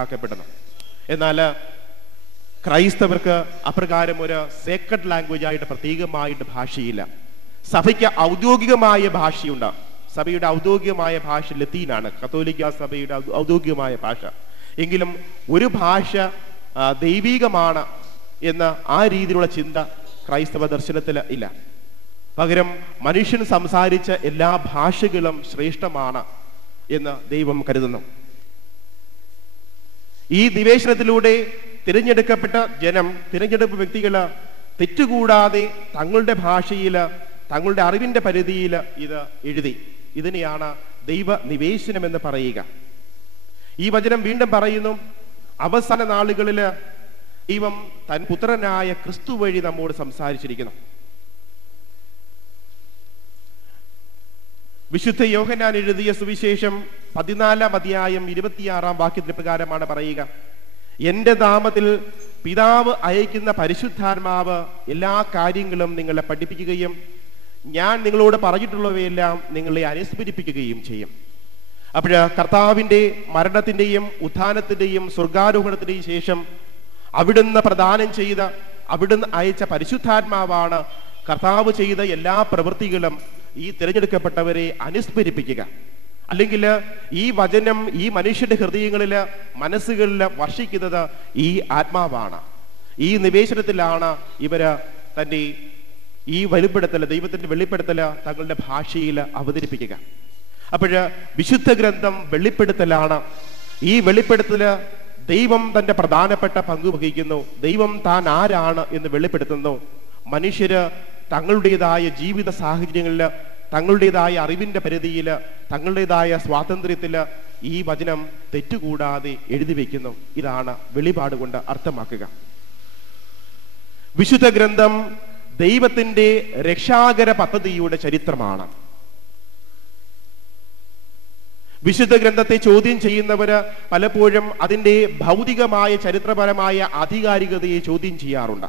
ആക്കപ്പെടുന്നു. എന്നാൽ ക്രൈസ്തവർക്ക് അപ്രകാരം ഒരു സേക്രഡ് ലാംഗ്വേജ് ആയിട്ട് പ്രത്യേകമായിട്ട് ഭാഷയില്ല. സഭയ്ക്ക് ഔദ്യോഗികമായ ഭാഷയുണ്ട്. സഭയുടെ ഔദ്യോഗികമായ ഭാഷ ലത്തീനാണ്, കത്തോലിക്ക സഭയുടെ ഔദ്യോഗികമായ ഭാഷ. എങ്കിലും ഒരു ഭാഷ ദൈവികമാണ് എന്ന ആ രീതിയിലുള്ള ചിന്ത ക്രൈസ്തവ ദർശനത്തിൽ ഇല്ല. പകരം മനുഷ്യൻ സംസാരിച്ച എല്ലാ ഭാഷകളും ശ്രേഷ്ഠമാണ് എന്ന് ദൈവം കരുതുന്നു. ഈ നിവേശനത്തിലൂടെ തിരഞ്ഞെടുക്കപ്പെട്ട ജനം, തിരഞ്ഞെടുപ്പ് വ്യക്തികൾ തെറ്റുകൂടാതെ തങ്ങളുടെ ഭാഷയിൽ, തങ്ങളുടെ അറിവിന്റെ പരിധിയിൽ ഇത് എഴുതി. ഇതിനെയാണ് ദൈവ നിവേശനം എന്ന് പറയുക. ഈ വചനം വീണ്ടും പറയുന്നു, അവസാന നാളുകളിൽ ദൈവം തൻ പുത്രനായ ക്രിസ്തു വഴി നമ്മോട് സംസാരിച്ചിരിക്കുന്നു. വിശുദ്ധ യോഹന്നാൻ എഴുതിയ സുവിശേഷം 14-ാം അധ്യായം 26-ാം വാക്യത്തിന് പ്രകാരമാണ് പറയുക, എന്റെ നാമത്തിൽ പിതാവ് അയക്കുന്ന പരിശുദ്ധാത്മാവ് എല്ലാ കാര്യങ്ങളും നിങ്ങളെ പഠിപ്പിക്കുകയും ഞാൻ നിങ്ങളോട് പറഞ്ഞിട്ടുള്ളവയെല്ലാം നിങ്ങളെ അനുസ്മരിപ്പിക്കുകയും ചെയ്യും. അപ്പോൾ കർത്താവിന്റെ മരണത്തിന്റെയും ഉത്ഥാനത്തിന്റെയും സ്വർഗാരോഹണത്തിന്റെയും ശേഷം അവിടുന്ന് പ്രദാനം ചെയ്ത, അവിടുന്ന് അയച്ച പരിശുദ്ധാത്മാവാണ് കർത്താവ് ചെയ്ത എല്ലാ പ്രവൃത്തികളും ഈ തിരഞ്ഞെടുക്കപ്പെട്ടവരെ അനുസ്മരിപ്പിക്കുക. അല്ലെങ്കിൽ ഈ വചനം ഈ മനുഷ്യന്റെ ഹൃദയങ്ങളിൽ, മനസ്സുകളിൽ വർഷിക്കുന്നത് ഈ ആത്മാവാണ്. ഈ നിവേശനത്തിലാണ് ഇവര് തന്റെ ഈ വെളിപ്പെടുത്തൽ, ദൈവത്തിന്റെ വെളിപ്പെടുത്തൽ തങ്ങളുടെ ഭാഷയിൽ അവതരിപ്പിക്കുക. അപ്പോൾ വിശുദ്ധ ഗ്രന്ഥം വെളിപ്പെടുത്തലാണ്. ഈ വെളിപ്പെടുത്തല് ദൈവം തന്റെ പ്രധാനപ്പെട്ട പങ്ക് വഹിക്കുന്നു. ദൈവം താൻ ആരാണ് എന്ന് വെളിപ്പെടുത്തുന്നു. മനുഷ്യര് തങ്ങളുടേതായ ജീവിത സാഹചര്യങ്ങളിൽ, തങ്ങളുടേതായ അറിവിന്റെ പരിധിയിൽ, തങ്ങളുടേതായ സ്വാതന്ത്ര്യത്തിൽ ഈ വചനം തെറ്റുകൂടാതെ എഴുതി വയ്ക്കുന്നു. ഇതാണ് വെളിപാട് കൊണ്ട് അർത്ഥമാക്കുക. വിശുദ്ധ ഗ്രന്ഥം ദൈവത്തിന്റെ രക്ഷാകര പദ്ധതിയുടെ ചരിത്രമാണ്. വിശുദ്ധ ഗ്രന്ഥത്തെ ചോദ്യം ചെയ്യുന്നവര് പലപ്പോഴും അതിന്റെ ഭൗതികമായ ചരിത്രപരമായ ആധികാരികതയെ ചോദ്യം ചെയ്യാറുണ്ട്.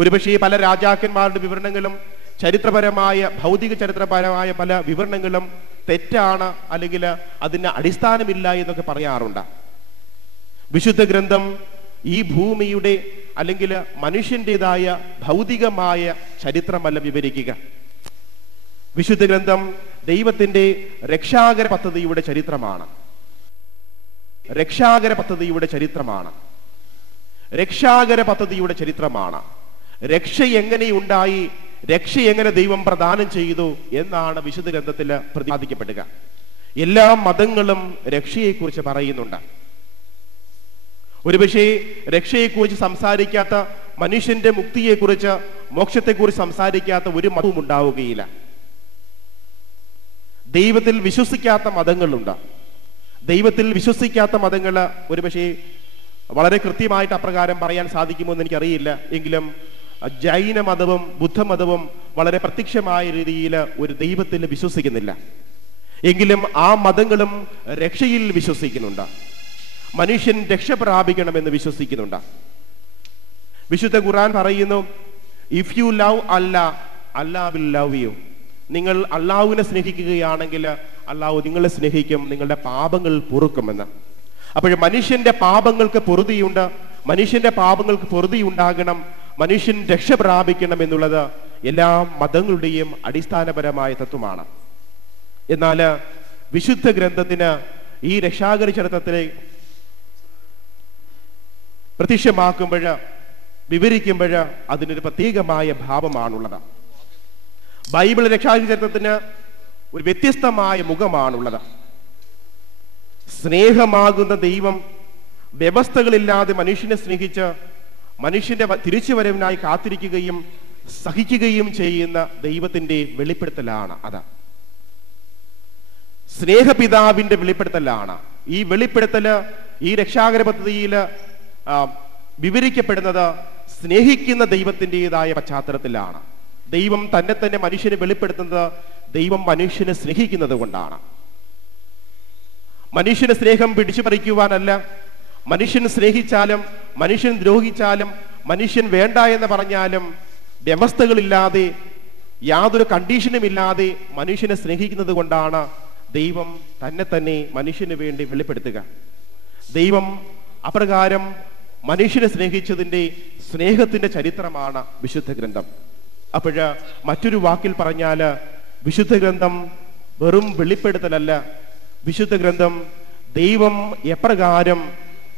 ഒരുപക്ഷെ പല രാജാക്കന്മാരുടെ വിവരണങ്ങളും ചരിത്രപരമായ, ഭൗതിക ചരിത്രപരമായ പല വിവരണങ്ങളും തെറ്റാണ്, അല്ലെങ്കിൽ അതിന് അടിസ്ഥാനമില്ല എന്നൊക്കെ പറയാറുണ്ട്. വിശുദ്ധ ഗ്രന്ഥം ഈ ഭൂമിയുടെ അല്ലെങ്കിൽ മനുഷ്യൻ്റെതായ ഭൗതികമായ ചരിത്രമല്ല വിവരിക്കുക. വിശുദ്ധ ഗ്രന്ഥം ദൈവത്തിന്റെ രക്ഷാകര പദ്ധതിയുടെ ചരിത്രമാണ്. രക്ഷാകര പദ്ധതിയുടെ ചരിത്രമാണ്. രക്ഷാകര പദ്ധതിയുടെ ചരിത്രമാണ്. രക്ഷ എങ്ങനെയുണ്ടായി, രക്ഷ എങ്ങനെ ദൈവം പ്രദാനം ചെയ്തു എന്നാണ് വിശുദ്ധ ഗ്രന്ഥത്തിൽ പ്രതിപാദിക്കപ്പെടുക. എല്ലാ മതങ്ങളും രക്ഷയെക്കുറിച്ച് പറയുന്നുണ്ട്. ഒരുപക്ഷെ രക്ഷയെക്കുറിച്ച് സംസാരിക്കാത്ത, മനുഷ്യന്റെ മുക്തിയെക്കുറിച്ച്, മോക്ഷത്തെക്കുറിച്ച് സംസാരിക്കാത്ത ഒരു മതവും ഉണ്ടാവുകയില്ല. ദൈവത്തിൽ വിശ്വസിക്കാത്ത മതങ്ങളുണ്ട്. ദൈവത്തിൽ വിശ്വസിക്കാത്ത മതങ്ങൾ ഒരുപക്ഷെ വളരെ കൃത്യമായിട്ട് അപ്രകാരം പറയാൻ സാധിക്കുമോ എന്ന് എനിക്കറിയില്ല. എങ്കിലും ജൈന മതവും ബുദ്ധമതവും വളരെ പ്രത്യക്ഷമായ രീതിയിൽ ഒരു ദൈവത്തിൽ വിശ്വസിക്കുന്നില്ല. എങ്കിലും ആ മതങ്ങളും രക്ഷയിൽ വിശ്വസിക്കുന്നുണ്ട്. മനുഷ്യൻ രക്ഷ പ്രാപിക്കണമെന്ന് വിശ്വസിക്കുന്നുണ്ട്. വിശുദ്ധ ഖുർആൻ പറയുന്നു, if you love Allah, Allah will love you. നിങ്ങൾ അള്ളാഹുവിനെ സ്നേഹിക്കുകയാണെങ്കിൽ അള്ളാഹു നിങ്ങളെ സ്നേഹിക്കും, നിങ്ങളുടെ പാപങ്ങൾ പൊറുക്കുമെന്ന്. അപ്പോൾ മനുഷ്യന്റെ പാപങ്ങൾക്ക് പൊറുതിയുണ്ട്. മനുഷ്യന്റെ പാപങ്ങൾക്ക് പൊറുതി ഉണ്ടാകണം, മനുഷ്യൻ രക്ഷ പ്രാപിക്കണം എന്നുള്ളത് എല്ലാ മതങ്ങളുടെയും അടിസ്ഥാനപരമായ തത്വമാണ്. എന്നാൽ വിശുദ്ധ ഗ്രന്ഥത്തിന് ഈ രക്ഷാകര ചരിത്രത്തിലെ പ്രത്യക്ഷമാക്കുമ്പോൾ, വിവരിക്കുമ്പോൾ അതിനൊരു പ്രത്യേകമായ ഭാവമാണുള്ളത്. ബൈബിൾ രക്ഷാകര ചരിത്രത്തിന് ഒരു വ്യത്യസ്തമായ മുഖമാണുള്ളത്. സ്നേഹമാകുന്ന ദൈവം വ്യവസ്ഥകളില്ലാതെ മനുഷ്യനെ സ്നേഹിച്ച് മനുഷ്യന്റെ തിരിച്ചുവരവിനായി കാത്തിരിക്കുകയും സഹിക്കുകയും ചെയ്യുന്ന ദൈവത്തിന്റെ വെളിപ്പെടുത്തലാണ് അത്. സ്നേഹപിതാവിന്റെ വെളിപ്പെടുത്തലാണ്. ഈ വെളിപ്പെടുത്തല് ഈ രക്ഷാകര പദ്ധതിയിൽ വിവരിക്കപ്പെടുന്നത് സ്നേഹിക്കുന്ന ദൈവത്തിൻ്റെതായ പശ്ചാത്തലത്തിലാണ്. ദൈവം തന്നെ തന്നെ മനുഷ്യനെ വെളിപ്പെടുത്തുന്നത് ദൈവം മനുഷ്യനെ സ്നേഹിക്കുന്നത് കൊണ്ടാണ്. മനുഷ്യന് സ്നേഹം പിടിച്ചു പറിക്കുവാനല്ല. മനുഷ്യൻ സ്നേഹിച്ചാലും മനുഷ്യൻ ദ്രോഹിച്ചാലും മനുഷ്യൻ വേണ്ട എന്ന് പറഞ്ഞാലും വ്യവസ്ഥകളില്ലാതെ യാതൊരു കണ്ടീഷനും ഇല്ലാതെ മനുഷ്യനെ സ്നേഹിക്കുന്നത് കൊണ്ടാണ് ദൈവം തന്നെ തന്നെ മനുഷ്യന് വേണ്ടി വെളിപ്പെടുത്തുക. ദൈവം അപ്രകാരം മനുഷ്യനെ സ്നേഹിച്ചതിൻ്റെ സ്നേഹത്തിന്റെ ചരിത്രമാണ് വിശുദ്ധ ഗ്രന്ഥം. അപ്പോഴ് മറ്റൊരു വാക്കിൽ പറഞ്ഞാൽ വിശുദ്ധ ഗ്രന്ഥം വെറും വെളിപ്പെടുത്തലല്ല. വിശുദ്ധ ഗ്രന്ഥം ദൈവം എപ്രകാരം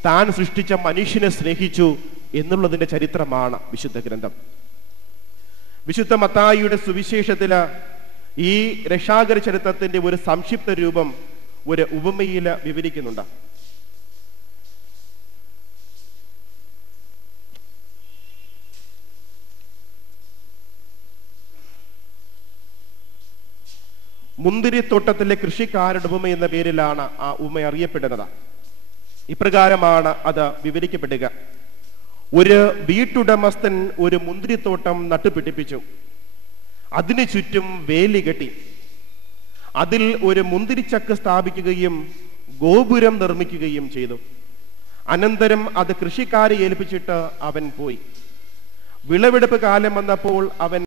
താൻ സൃഷ്ടിച്ച മനുഷ്യനെ സ്നേഹിച്ചു എന്നുള്ളതിന്റെ ചരിത്രമാണ് വിശുദ്ധ ഗ്രന്ഥം. വിശുദ്ധ മത്തായിയുടെ സുവിശേഷത്തില് ഈ രക്ഷാകര ചരിത്രത്തിന്റെ ഒരു സംക്ഷിപ്ത രൂപം ഒരു ഉപമയിൽ വിവരിക്കുന്നുണ്ട്. മുന്തിരിത്തോട്ടത്തിലെ കൃഷിക്കാരുടെ ഉപമ എന്ന പേരിലാണ് ആ ഉപമ അറിയപ്പെടുന്നത്. ഇപ്രകാരമാണ് അത് വിവരിക്കപ്പെടുക. ഒരു വീട്ടുടമസ്ഥൻ ഒരു മുന്തിരിത്തോട്ടം നട്ടുപിടിപ്പിച്ചു. അതിനു ചുറ്റും വേലി കെട്ടി. അതിൽ ഒരു മുന്തിരിച്ചക്ക് സ്ഥാപിക്കുകയും ഗോപുരം നിർമ്മിക്കുകയും ചെയ്തു. അനന്തരം അത് കൃഷിക്കാരെ ഏൽപ്പിച്ചിട്ട് അവൻ പോയി. വിളവെടുപ്പ് കാലം വന്നപ്പോൾ അവൻ